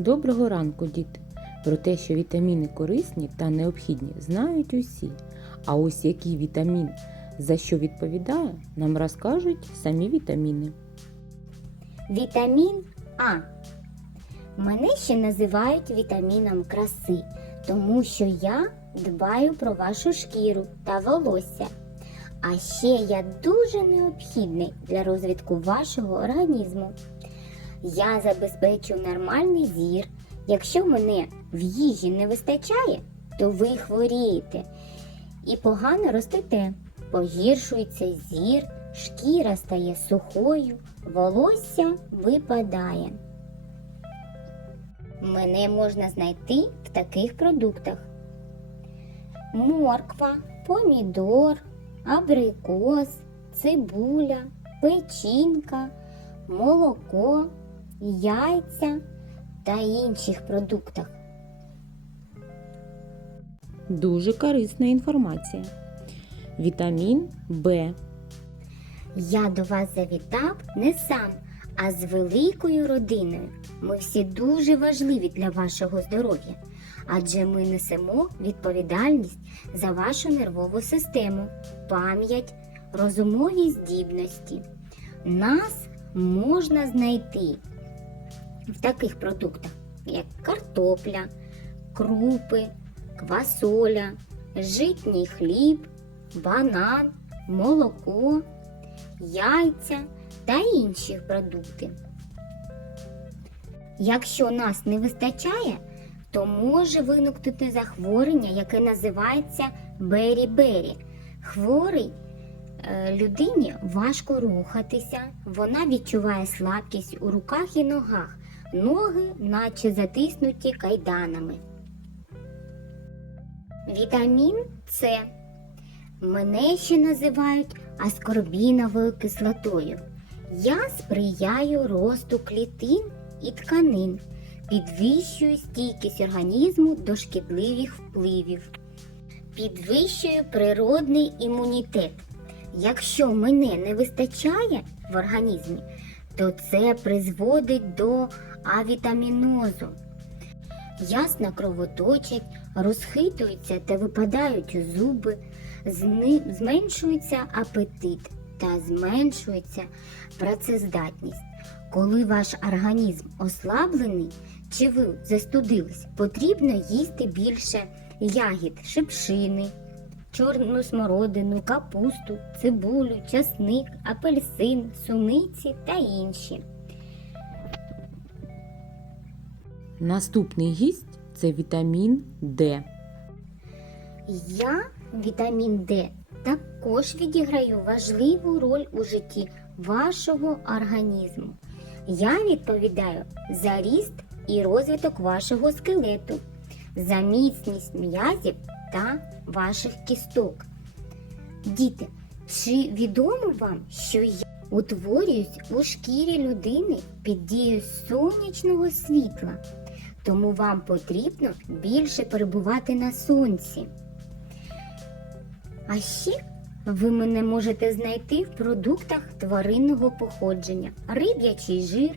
Доброго ранку, діти! Про те, що вітаміни корисні та необхідні, знають усі. А ось який вітамін за що відповідає, нам розкажуть самі вітаміни. Вітамін А. Мене ще називають вітаміном краси, тому що я дбаю про вашу шкіру та волосся. А ще я дуже необхідний для розвитку вашого організму. Я забезпечу нормальний зір. Якщо мене в їжі не вистачає, то ви хворієте і погано ростете. Погіршується зір, шкіра стає сухою, волосся випадає. Мене можна знайти в таких продуктах: морква, помідор, абрикос, цибуля, печінка, молоко, яйця та інших продуктах. Дуже корисна інформація. Вітамін В. Я до вас завітав не сам, а з великою родиною. Ми всі дуже важливі для вашого здоров'я, адже ми несемо відповідальність за вашу нервову систему, пам'ять, розумові здібності. Нас можна знайти в таких продуктах, як картопля, крупи, квасоля, житній хліб, банан, молоко, яйця та інші продукти. Якщо нас не вистачає, то може виникнути захворювання, яке називається бері-бері. Хворий е, людині важко рухатися, вона відчуває слабкість у руках і ногах, ноги наче затиснуті кайданами. Вітамін С. Мене ще називають аскорбіновою кислотою. Я сприяю росту клітин і тканин, підвищую стійкість організму до шкідливих впливів, підвищую природний імунітет. Якщо мене не вистачає в організмі, то це призводить до авітамінозу. Ясно кровоточать, розхитуються та випадають зуби, зменшується апетит та зменшується працездатність. Коли ваш організм ослаблений чи ви застудились, потрібно їсти більше ягід, шипшини, чорну смородину, капусту, цибулю, часник, апельсин, суниці та інші. Наступний гість це вітамін Д. Я, вітамін Д, також відіграю важливу роль у житті вашого організму. Я відповідаю за ріст і розвиток вашого скелету, за міцність м'язів та ваших кісток. Діти, чи відомо вам, що я утворююсь у шкірі людини під дією сонячного світла? Тому вам потрібно більше перебувати на сонці. А ще ви мене можете знайти в продуктах тваринного походження: риб'ячий жир,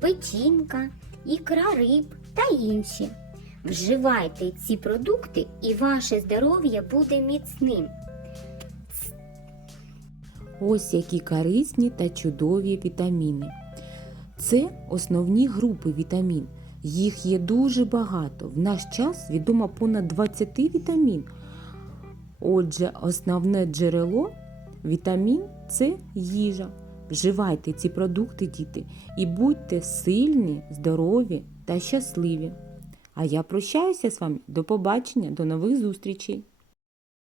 печінка, ікра риб та інші. Вживайте ці продукти і ваше здоров'я буде міцним. Ось які корисні та чудові вітаміни. Це основні групи вітамін. Їх є дуже багато. В наш час відомо понад 20 вітамін. Отже, основне джерело вітамін це їжа. Вживайте ці продукти, діти, і будьте сильні, здорові та щасливі. А я прощаюся з вами. До побачення, до нових зустрічей!